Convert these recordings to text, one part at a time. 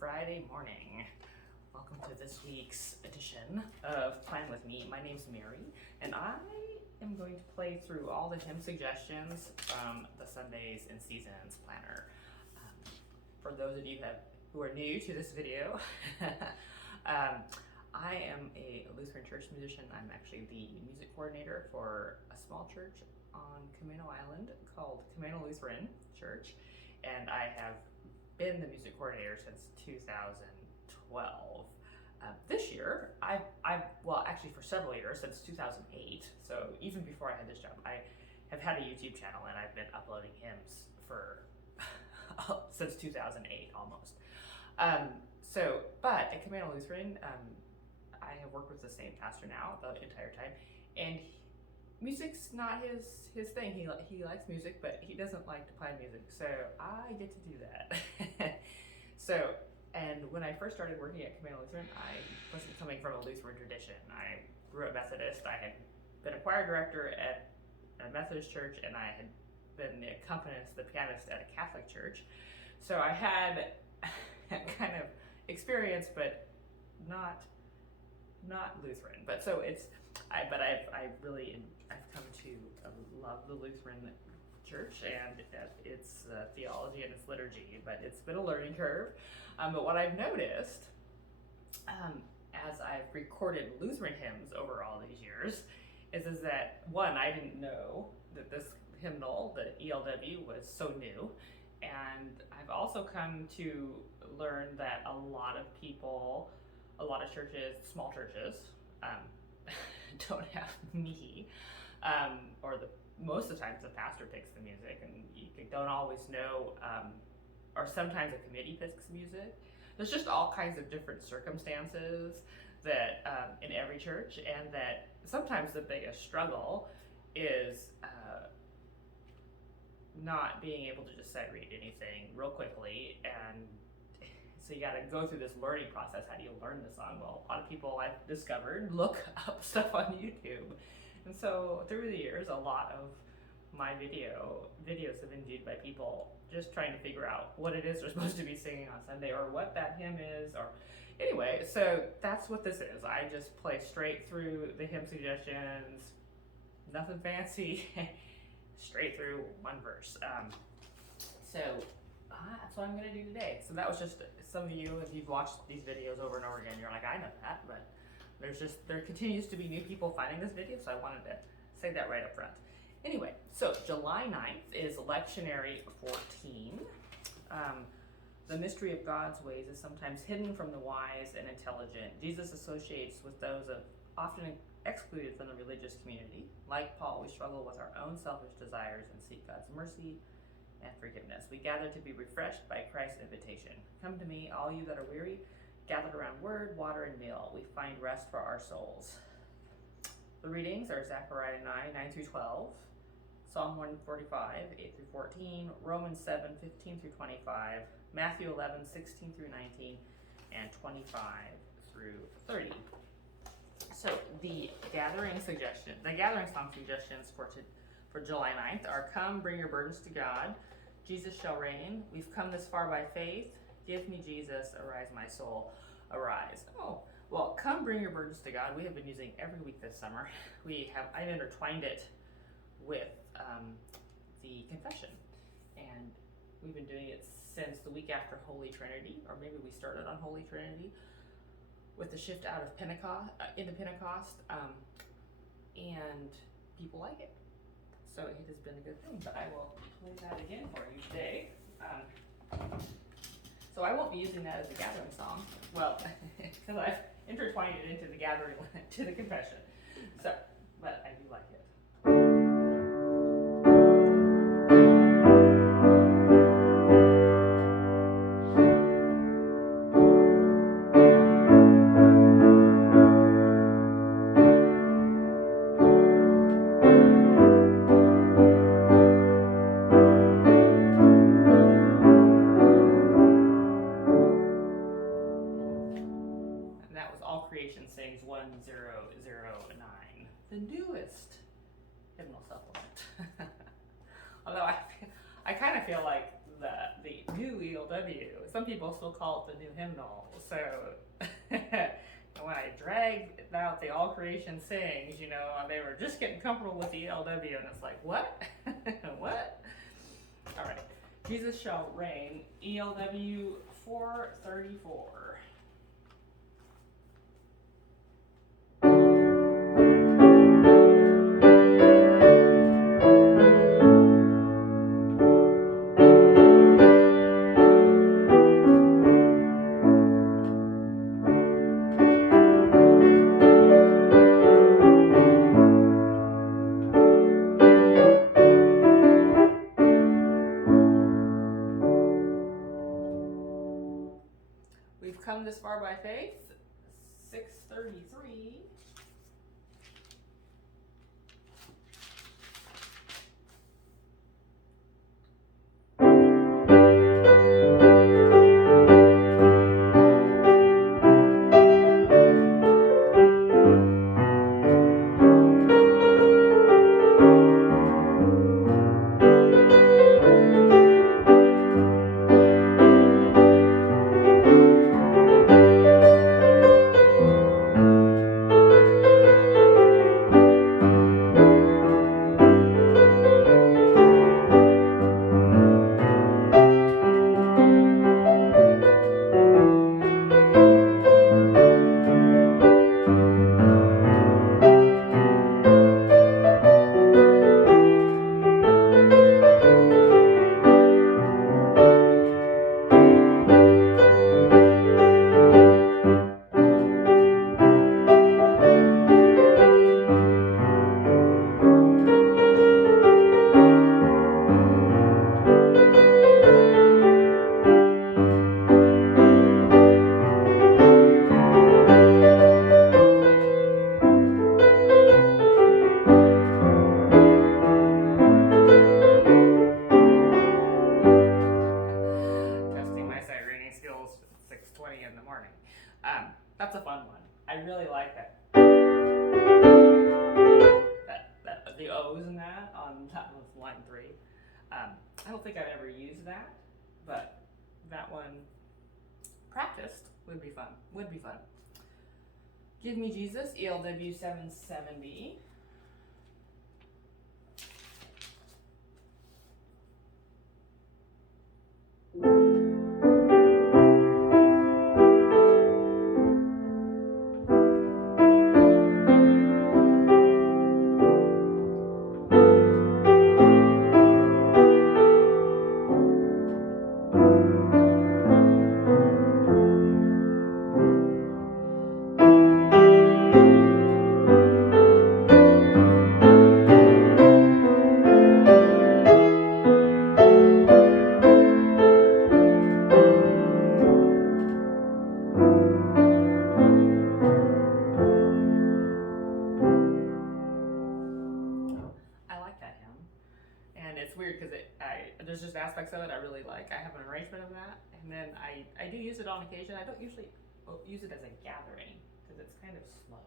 Friday morning. Welcome to this week's edition of Plan With Me. My name's Mary, and I am going to play through all the hymn suggestions from the Sundays and Seasons planner. For those of you who are new to this video, I am a Lutheran church musician. I'm actually the music coordinator for a small church on Camino Island called Camino Lutheran Church, and I have been the music coordinator since 2012. This year, well, actually for several years, since 2008, so even before I had this job, I have had a YouTube channel and I've been uploading hymns for since 2008 almost. But at Camino Lutheran, I have worked with the same pastor now the entire time, and music's not his thing. He likes music, but he doesn't like to play music, so I get to do that. And when I first started working at Camino Lutheran, I wasn't coming from a Lutheran tradition. I grew up Methodist. I had been a choir director at a Methodist church, and I had been the accompanist, the pianist at a Catholic church. So I had kind of experience, but not Lutheran. But so I've come to love the Lutheran church and its theology and its liturgy, but it's been a learning curve. But what I've noticed as I've recorded Lutheran hymns over all these years is that, one, I didn't know that this hymnal, the ELW, was so new. And I've also come to learn that a lot of people, a lot of churches, small churches, don't have me, or most of the times the pastor picks the music, and you don't always know, or sometimes a committee picks music. There's just all kinds of different circumstances that in every church, and that sometimes the biggest struggle is not being able to just sight read anything real quickly, and so you got to go through this learning process. How do you learn the song? Well, a lot of people I've discovered look up stuff on YouTube, and so through the years, a lot of my videos have been viewed by people just trying to figure out what it is they're supposed to be singing on Sunday, or what that hymn is, or anyway. So that's what this is. I just play straight through the hymn suggestions, nothing fancy. Straight through one verse. So that's what I'm going to do today. So that was just, some of you, if you've watched these videos over and over again, you're like, I know that, but there continues to be new people finding this video, so I wanted to say that right up front. Anyway, so July 9th is Lectionary 14. The mystery of God's ways is sometimes hidden from the wise and intelligent. Jesus associates with those often excluded from the religious community. Like Paul, we struggle with our own selfish desires and seek God's mercy and forgiveness. We gather to be refreshed by Christ's invitation. Come to me, all you that are weary, gathered around word, water, and meal. We find rest for our souls. The readings are Zechariah 9 through 12, Psalm 145, 8 through 14, Romans 7, 15 through 25, Matthew 11, 16 through 19, and 25 through 30. So the gathering song suggestions for July 9th are: Come, bring your burdens to God. Jesus shall reign. We've come this far by faith. Give me Jesus. Arise, my soul. Arise. Oh, well, Come, bring your burdens to God. We have been using every week this summer. I've intertwined it with the confession, and we've been doing it since the week after Holy Trinity, or maybe we started on Holy Trinity, with the shift out of Pentecost into Pentecost, and people like it, so it has been a good thing. But I will play that again for you today. So I won't be using that as a gathering song, well, because I've intertwined it into the gathering, to the confession. So, but I do like it. Creation Sings 1009, the newest hymnal supplement. Although I kind of feel like the new ELW some people still call it the new hymnal. So when I dragged out the All Creation Sings, they were just getting comfortable with the ELW, and it's like, what? What? All right. Jesus Shall Reign, ELW 434. We've come this far by faith. 633. Testing my sight reading skills at 6:20 in the morning. That's a fun one. I really like that. The O's in that was line 3. I don't think I've ever used that, but that one practiced would be fun. Give Me Jesus, ELW 770. There's just aspects of it I really like. I have an arrangement of that, and then I do use it on occasion. I don't usually use it as a gathering because it's kind of slow.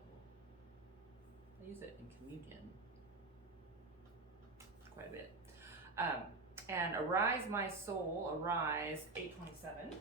I use it in communion quite a bit. And Arise My Soul, Arise, 827.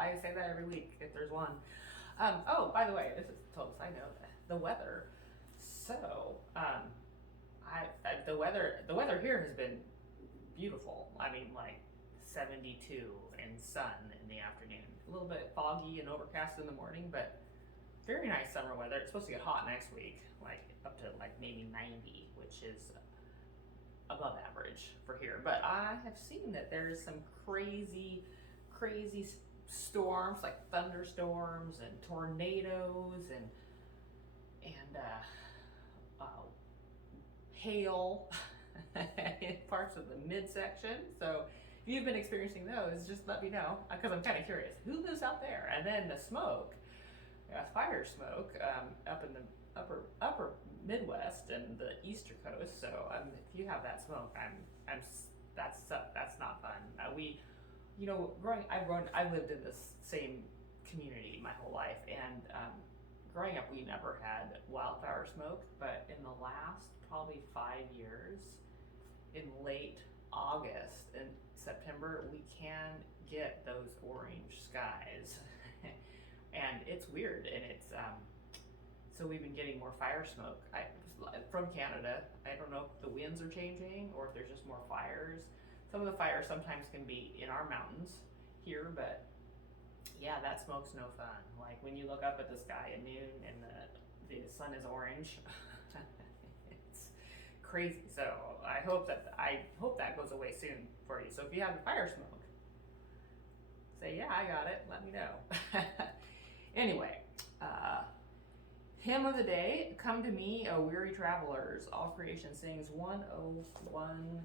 I say that every week if there's one. Oh, by the way, this is a total side note. The weather. So, the weather here has been beautiful. I mean, like 72 and sun in the afternoon. A little bit foggy and overcast in the morning, but very nice summer weather. It's supposed to get hot next week, like up to like maybe 90, which is above average for here. But I have seen that there's some crazy, crazy storms, like thunderstorms and tornadoes and hail in parts of the midsection. So if you've been experiencing those, just let me know, because I'm kind of curious who lives out there. And then the smoke, fire smoke, up in the upper Midwest and the Eastern Coast. So if you have that smoke, that's not fun. I've lived in this same community my whole life, and growing up, we never had wildfire smoke. But in the last probably 5 years, in late August and September, we can get those orange skies, and it's weird. And it's so we've been getting more fire smoke from Canada. I don't know if the winds are changing or if there's just more fires. Some of the fires sometimes can be in our mountains here, but yeah, that smoke's no fun. Like when you look up at the sky at noon and the sun is orange, it's crazy. So I hope that goes away soon for you. So if you have fire smoke, say, yeah, I got it. Let me know. Anyway, hymn of the day, Come to Me, O Weary Travelers. All Creation Sings 1017.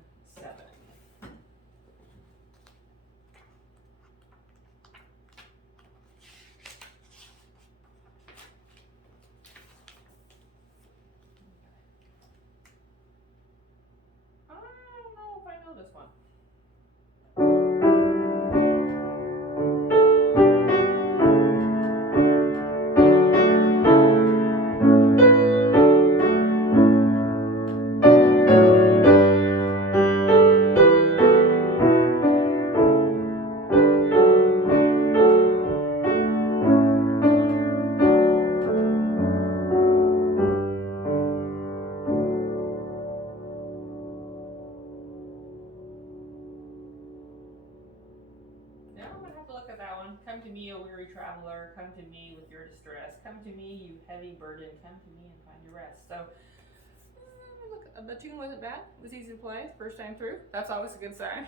I don't know if I know this one. Come to me, O weary traveler, come to me with your distress. Come to me, you heavy burden, come to me and find your rest. So, look, the tune wasn't bad. It was easy to play first time through. That's always a good sign.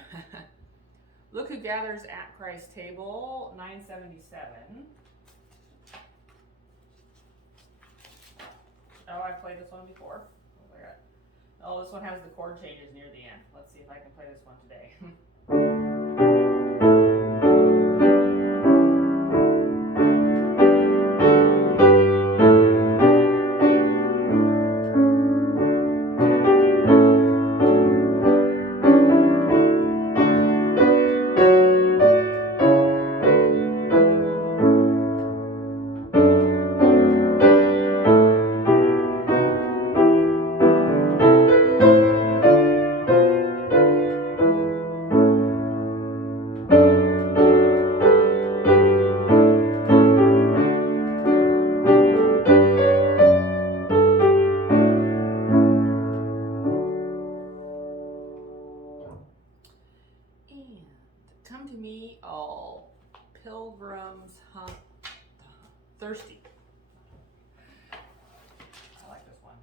Look who gathers at Christ's table, 977. Oh, I've played this one before. Oh, this one has the chord changes near the end. Let's see if I can play this one today. Come to me, all pilgrims thirsty. I like this one.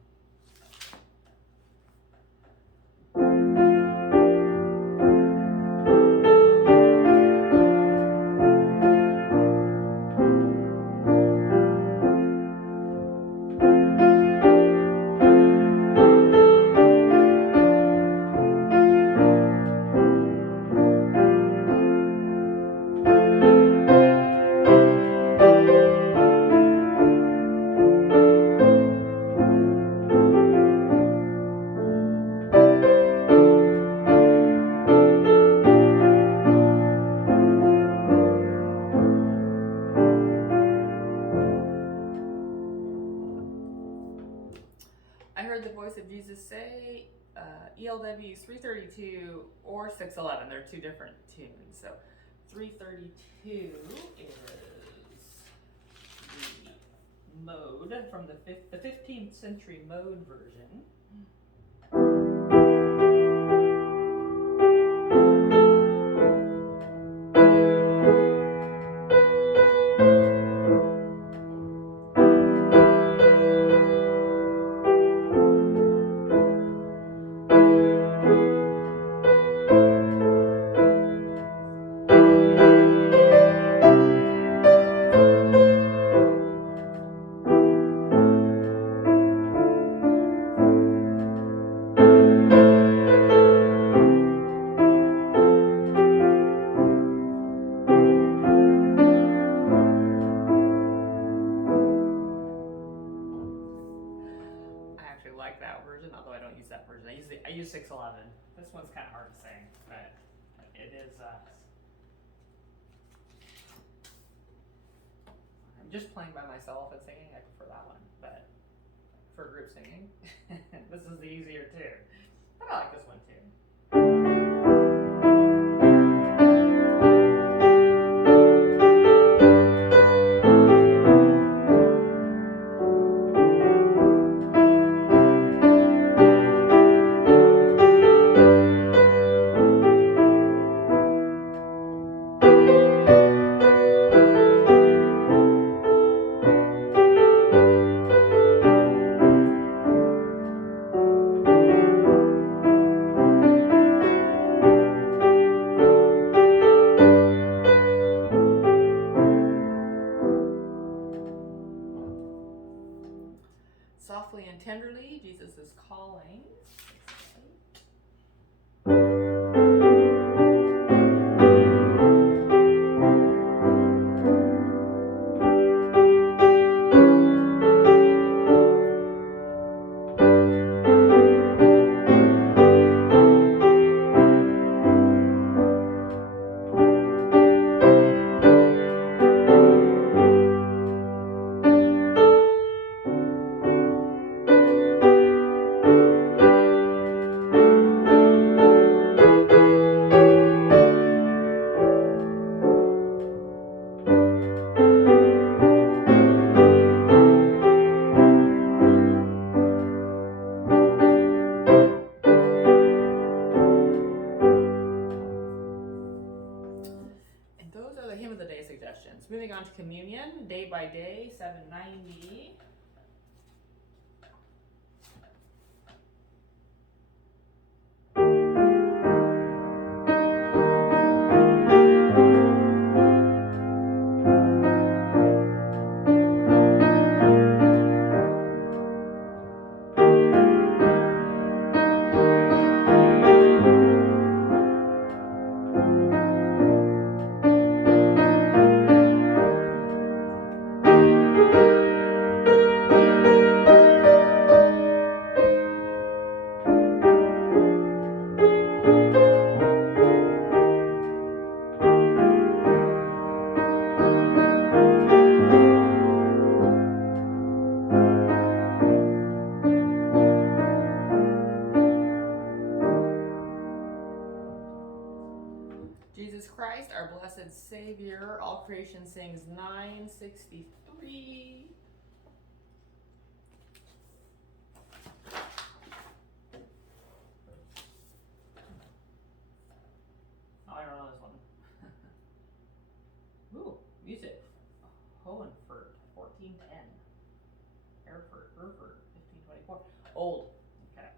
I heard the voice of Jesus say, ELW 332 or 611. They're two different tunes. So 332 is the mode from the 15th century mode version. It is. I'm just playing by myself and singing. I prefer that one, but for group singing, this is the easier tune. But I like this one too. Softly and tenderly, Jesus is calling. Those are the hymn of the day suggestions. Moving on to communion, day by day, 790. Jesus Christ, our blessed Savior, all creation sings 963. Oh, I don't know this one. Ooh, music. Hohenfurt, 1410. Erfurt, 1524. Old. Okay.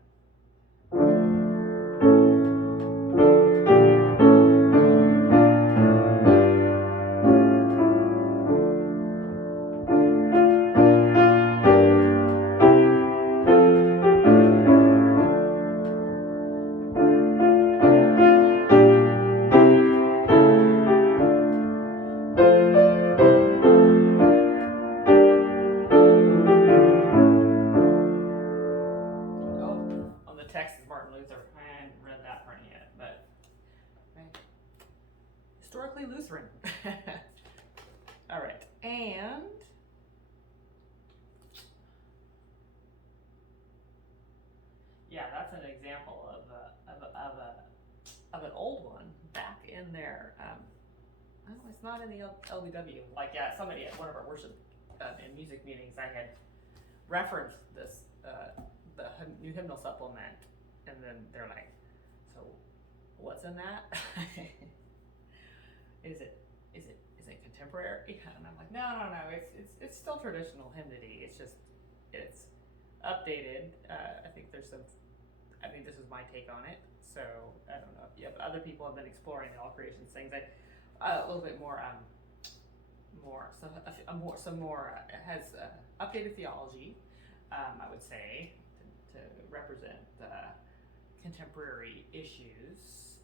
Text is Martin Luther. I haven't read that part yet, but historically Lutheran. All right, and yeah, that's an example of an old one back in there. Well, it's not in the LBW. Like, yeah, somebody at one of our worship and music meetings, I had referenced this. The new hymnal supplement, and then they're like, so what's in that? is it contemporary? And I'm like, no, it's still traditional hymnody. It's just it's updated. I think this is my take on it. So I don't know. Yeah, but other people have been exploring the all creation things. A little bit more has updated theology. I would say. To represent contemporary issues,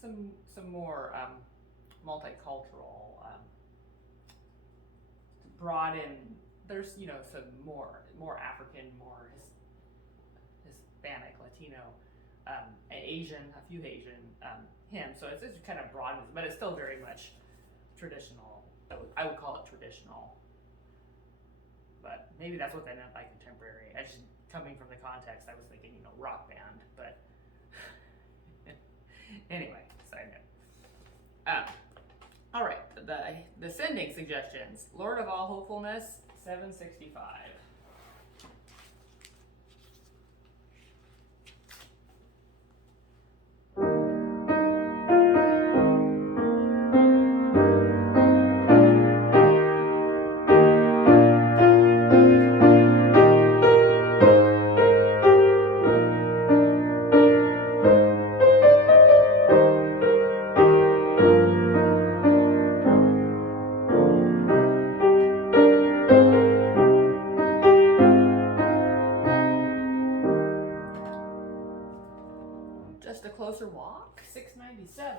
some more multicultural, broaden. There's some more African, more Hispanic, Latino, Asian, a few Asian hymn. So it's just kind of broad, but it's still very much traditional. I would call it traditional. But maybe that's what they meant by contemporary. I just, coming from the context, I was thinking, rock band. But anyway, side note. All right, the sending suggestions. Lord of All Hopefulness, 765. Just a Closer Walk, 697.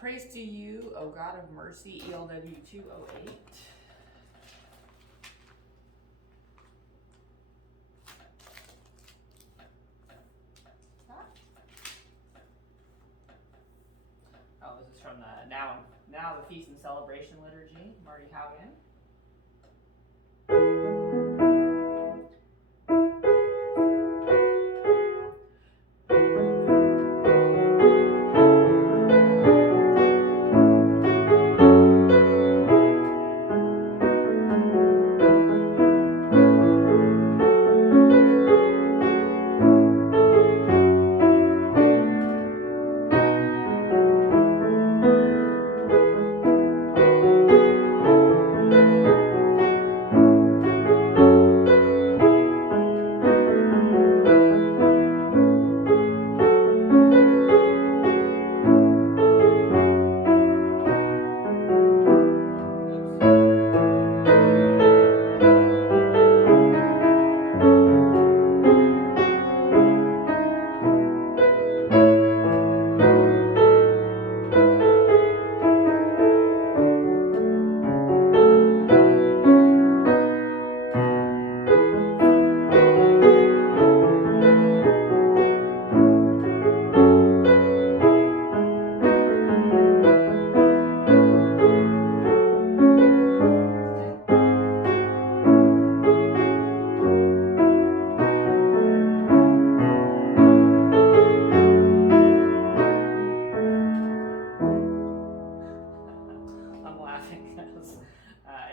Praise to You, O God of Mercy, ELW 208. Oh, this is from the Now the Feast and Celebration Liturgy, Marty Haugen.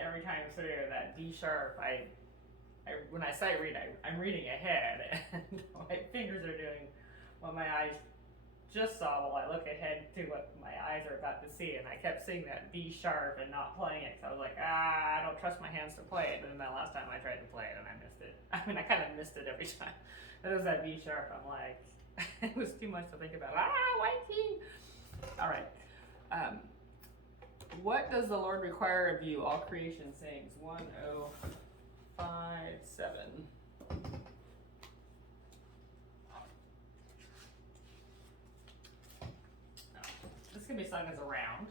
Every time I hear that D sharp, when I sight read, I'm reading ahead, and my fingers are doing what my eyes just saw while I look ahead to what my eyes are about to see, and I kept seeing that B sharp and not playing it, because I was like, I don't trust my hands to play it. And then that last time I tried to play it, and I missed it. I mean, I kind of missed it every time. It was that B sharp. I'm like, it was too much to think about. White key. All right. What does the Lord require of you? All creation sings. 1057. This can be sung as a round.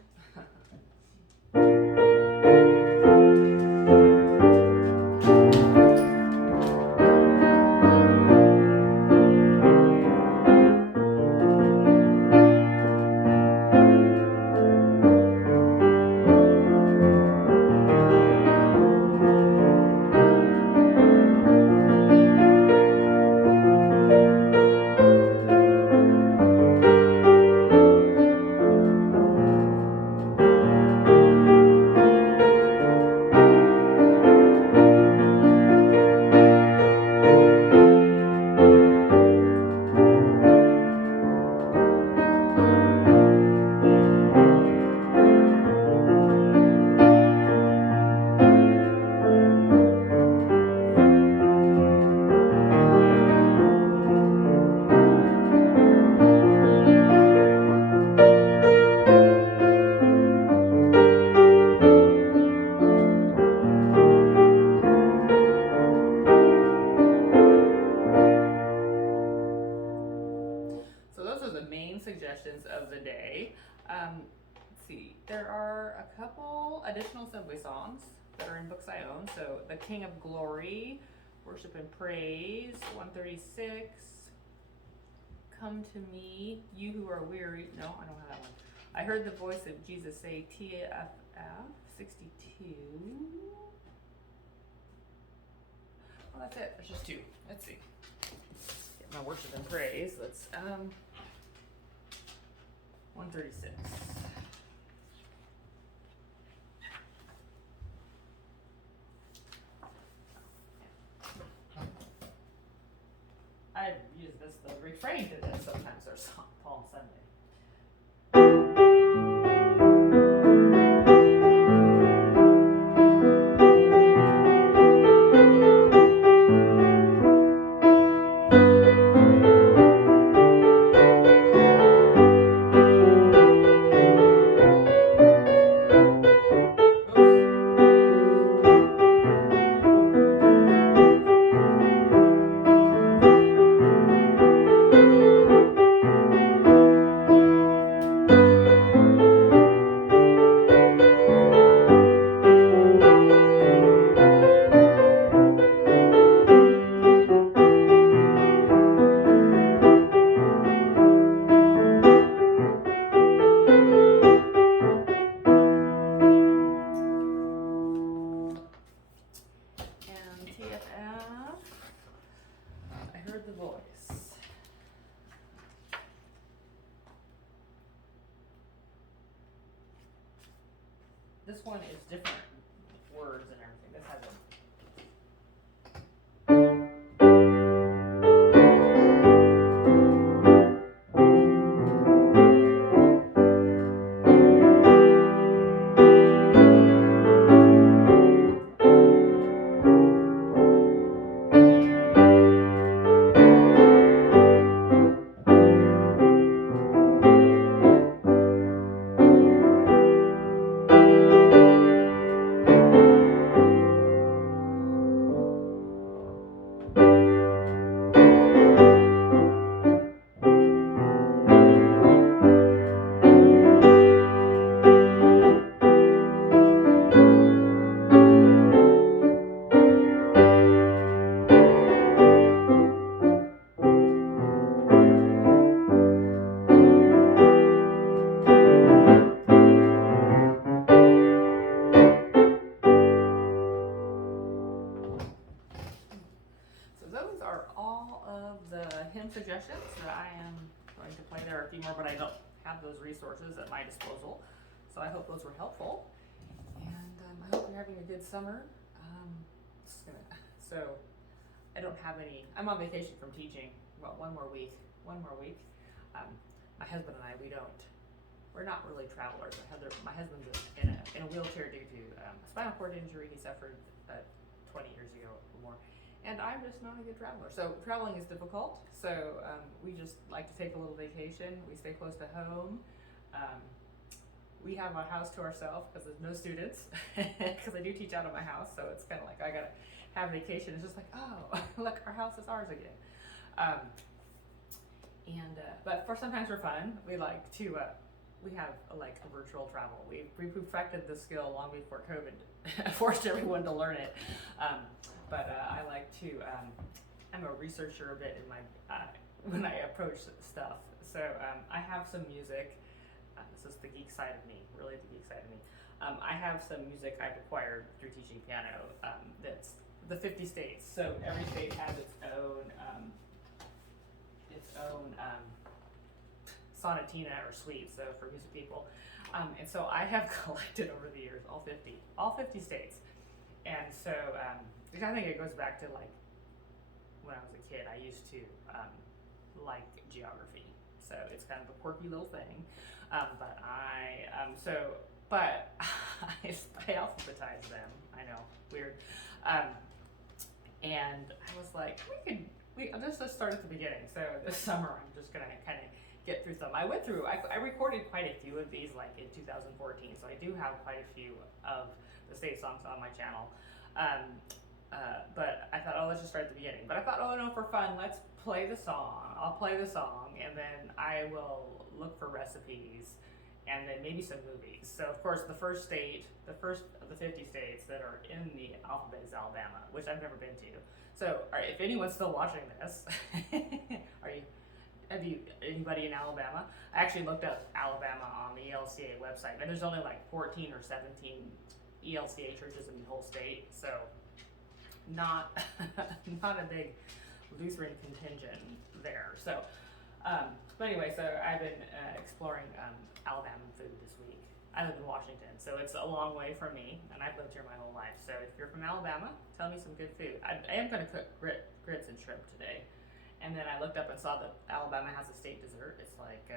suggestions of the day. Let's see, there are a couple additional Assembly songs that are in books I own. So The King of Glory, Worship and Praise, 136, Come to Me, You Who Are Weary. No, I don't have that one. I Heard the Voice of Jesus Say, TFF, 62. Well, that's it. There's just two. Let's see. Get my Worship and Praise. Let's 136. I use this, the refrain to this sometimes, or Palm Sunday. This one is different words and everything. This has a suggestions that I am going to play. There are a few more, but I don't have those resources at my disposal. So I hope those were helpful. And I hope you're having a good summer. So I don't have any, I'm on vacation from teaching. Well, one more week. My husband and I, we're not really travelers. My husband's in a wheelchair due to a spinal cord injury he suffered 20 years ago or more. And I'm just not a good traveler. So traveling is difficult. So we just like to take a little vacation. We stay close to home. We have a house to ourselves because there's no students. Because I do teach out of my house. So it's kind of like I got to have vacation. It's just like, oh, look, our house is ours again. But for sometimes for fun, we like to, we have like a virtual travel. We perfected the skill long before COVID forced everyone to learn it. But I like to, I'm a researcher a bit in my, when I approach stuff. So I have some music. This is the geek side of me, really the geek side of me. I have some music I've acquired through teaching piano that's the 50 states. So every state has its own Sonatina or suite, so for music people. And so I have collected over the years all 50 states. And so, I think it goes back to like when I was a kid, I used to like geography. So it's kind of a quirky little thing. But I alphabetize them. I know, weird. And I was like, let's start at the beginning. So this summer, I'm just gonna kind of get through some. I recorded quite a few of these like in 2014. So I do have quite a few of the state songs on my channel. But I thought, oh, let's just start at the beginning. But I thought, oh no, for fun, let's play the song. I'll play the song, and then I will look for recipes, and then maybe some movies. So of course, the first of the 50 states that are in the alphabet is Alabama, which I've never been to. So, if anyone's still watching this, have you anybody in Alabama? I actually looked up Alabama on the ELCA website, and there's only like 14 or 17 ELCA churches in the whole state, so not not a big Lutheran contingent there. So, but anyway, so I've been exploring Alabama food this week. I live in Washington, so it's a long way from me, and I've lived here my whole life. So if you're from Alabama, tell me some good food. I am going to cook grits and shrimp today. And then I looked up and saw that Alabama has a state dessert. It's like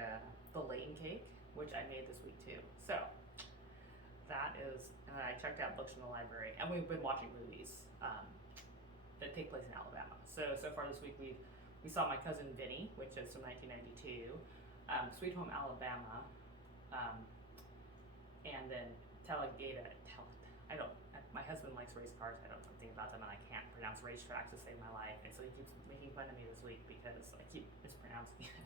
the Layton cake, which I made this week too. So that is, and I checked out books from the library, and we've been watching movies that take place in Alabama. So far this week we saw My Cousin Vinny, which is from 1992, Sweet Home Alabama, and then Talladega. My husband likes race cars. I don't know anything about them, and I can't pronounce racetracks to save my life. And so he keeps making fun of me this week because I keep mispronouncing it.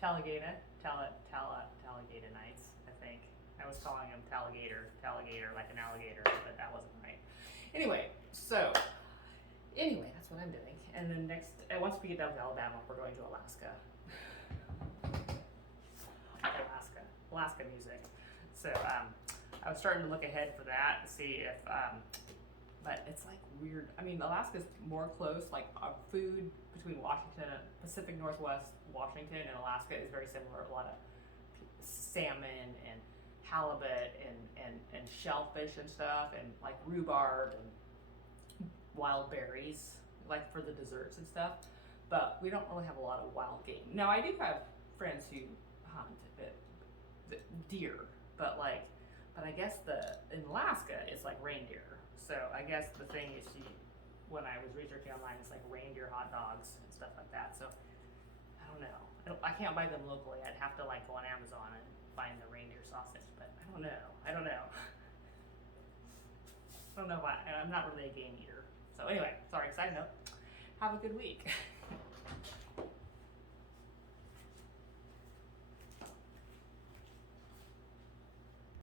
Talladega Nights, I think. I was calling him Talligator, like an alligator, but that wasn't right. Anyway, that's what I'm doing. And then once we get down to Alabama, we're going to Alaska. Alaska music. So, I was starting to look ahead for that to see if, but it's like weird. I mean, Alaska's more close, like food between Pacific Northwest Washington and Alaska is very similar. A lot of salmon and halibut and shellfish and stuff, and like rhubarb and wild berries, like for the desserts and stuff. But we don't really have a lot of wild game. Now, I do have friends who hunt deer, but I guess in Alaska it's like reindeer. So I guess the thing is, when I was researching online, it's like reindeer hot dogs and stuff like that. So I don't know. I can't buy them locally. I'd have to like go on Amazon and find the reindeer sausage. But I don't know. I don't know why. I'm not really a game eater. So anyway, sorry. Side note. Have a good week.